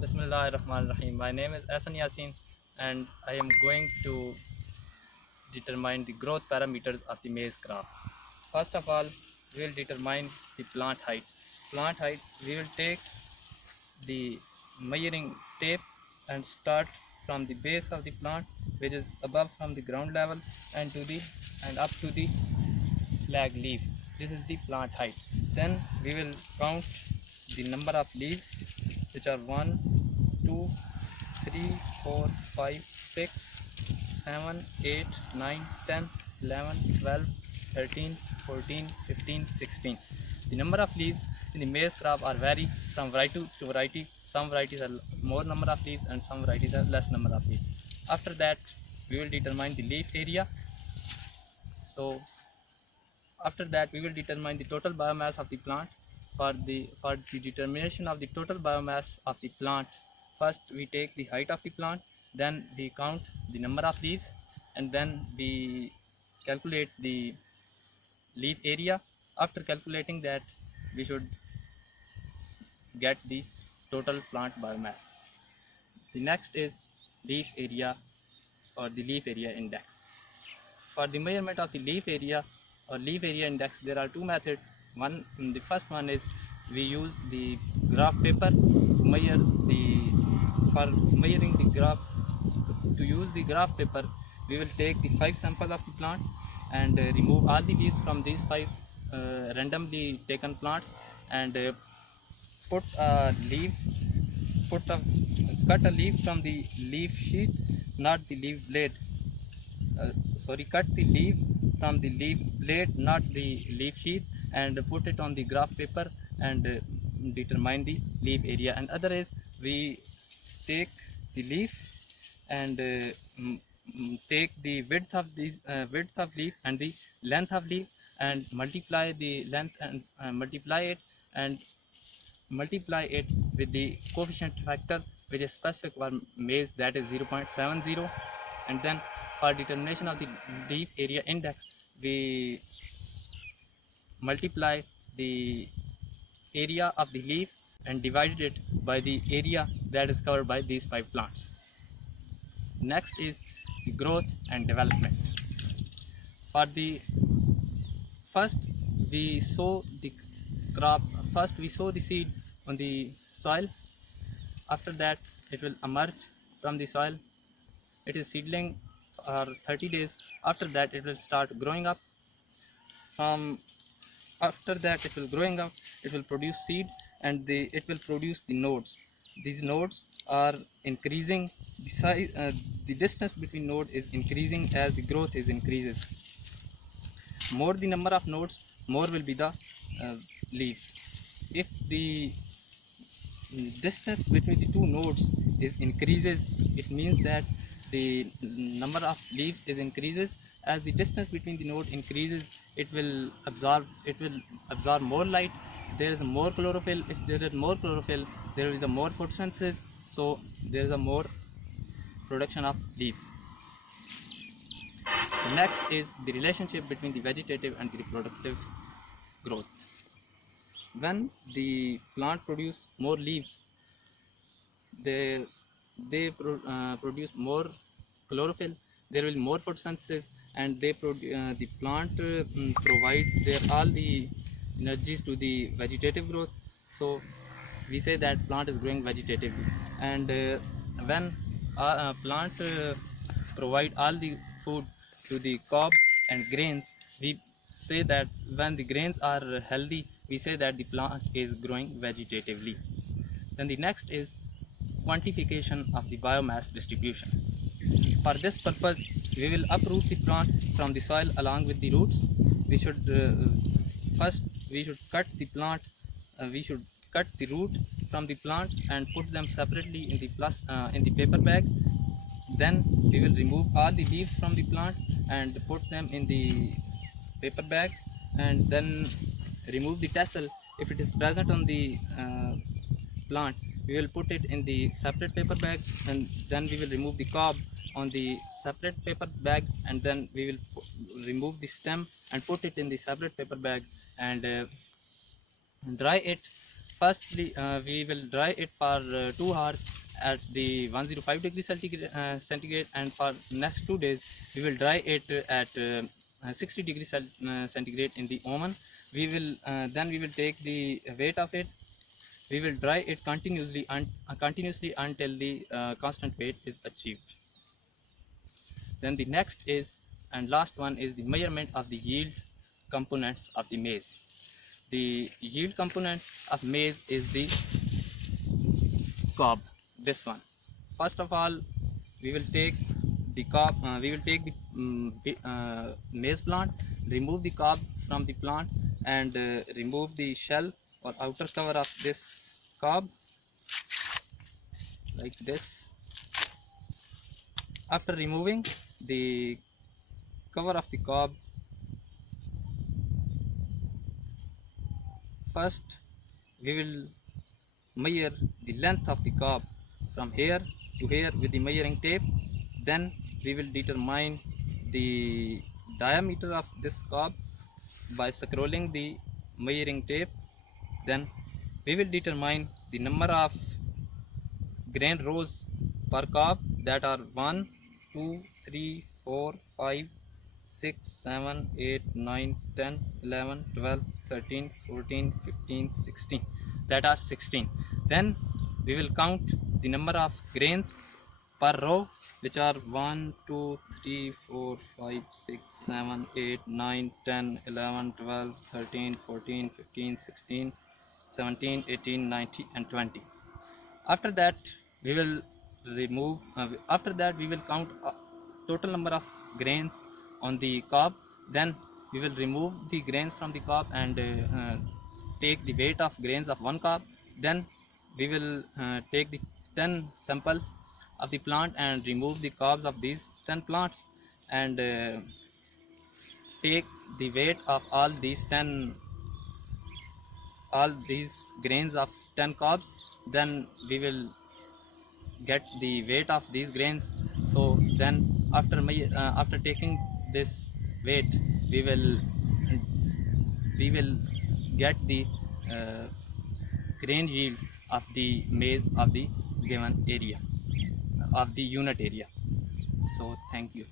Bismillahirrahmanirrahim. My name is Asan Yasin and I am going to determine the growth parameters of the maize crop. First of all, we will determine the plant height. Plant height, we will take the measuring tape and start from the base of the plant, which is above from the ground level, and up to the flag leaf. This is the plant height. Then we will count the number of leaves, which are 1, 2, 3, 4, 5, 6, 7, 8, 9, 10, 11, 12, 13, 14, 15, 16. The number of leaves in the maize crop are vary from variety to variety. Some varieties are more number of leaves and some varieties are less number of leaves. After that, we will determine the leaf area. So after that, we will determine the total biomass of the plant. For the determination of the total biomass of the plant, first we take the height of the plant, then we count the number of leaves, and then we calculate the leaf area. After calculating that, we should get the total plant biomass. The next is leaf area or the leaf area index. For the measurement of the leaf area or leaf area index, there are two methods. The first one is we use the graph paper to measure the. For measuring the graph, to use the graph paper, we will take the 5 samples of the plant and remove all the leaves from these 5 randomly taken plants, and put a leaf, put a cut a leaf from the leaf sheet, not the leaf blade. Cut the leaf from the leaf blade, not the leaf sheath, and put it on the graph paper and determine the leaf area. And other is we take the leaf and take the width of leaf and the length of leaf, and multiply the length and multiply it with the coefficient factor which is specific for maize, that is 0.70. And then for determination of the leaf area index, we multiply the area of the leaf and divided it by the area that is covered by these 5 plants. Next is the growth and development. For the first, we sow the crop. First, we sow the seed on the soil. After that, it will emerge from the soil. It is seedling for 30 days. After that, it will start growing up. After that, it will produce seed, and it will produce the nodes. These nodes are increasing. The distance between node is increasing as the growth is increases. More the number of nodes, more will be the leaves. If the distance between the two nodes is increases, it means that the number of leaves is increases. As the distance between the node increases, it will absorb more light. There is more chlorophyll. If there is more chlorophyll, there is a more photosynthesis, so there is a more production of leaf. The next is the relationship between the vegetative and the reproductive growth. When the plant produce more leaves, they produce more chlorophyll. There will be more photosynthesis, and the plant provide all the energies to the vegetative growth. So we say that plant is growing vegetatively. And when plant provide all the food to the cob and grains, we say that when the grains are healthy, we say that the plant is growing vegetatively. Then the next is quantification of the biomass distribution. For this purpose, we will uproot the plant from the soil along with the roots. We should first cut the plant. We should cut the root from the plant and put them separately in the paper bag. Then we will remove all the leaves from the plant and put them in the paper bag, and then remove the tassel if it is present on the plant. We will put it in the separate paper bag, and then we will remove the cob on the separate paper bag, and then we will remove the stem and put it in the separate paper bag and dry it firstly we will dry it for 2 hours at the 105 degree centigrade, and for next 2 days we will dry it at 60 degree centigrade in the oven. We will then we will take the weight of it. We will dry it continuously until the constant weight is achieved. Then the next is, and last one, is the measurement of the yield components of the maize. The yield component of maize is the cob, this one. First of all, we will take the cob, we will take the maize plant, remove the cob from the plant, and remove the shell or outer cover of this cob like this. After removing the cover of the cob, first we will measure the length of the cob from here to here with the measuring tape. Then we will determine the diameter of this cob by scrolling the measuring tape. Then we will determine the number of grain rows per cob, that are 1, 2, 3, 4, 5, 6, 7, 8, 9, 10, 11, 12, 13, 14, 15, 16, that are 16. Then we will count the number of grains per row, which are 1, 2, 3, 4, 5, 6, 7, 8, 9, 10, 11, 12, 13, 14, 15, 16, 17, 18, 19 and 20. After that we will count total number of grains on the cob. Then we will remove the grains from the cob and take the weight of grains of one cob. Then we will take the 10 sample of the plant and remove the cobs of these 10 plants, and take the weight of all these grains of 10 cobs. Then we will get the weight of these grains. So then after taking this weight, we will get the grain yield of the maize of the given area, of the unit area. So thank you.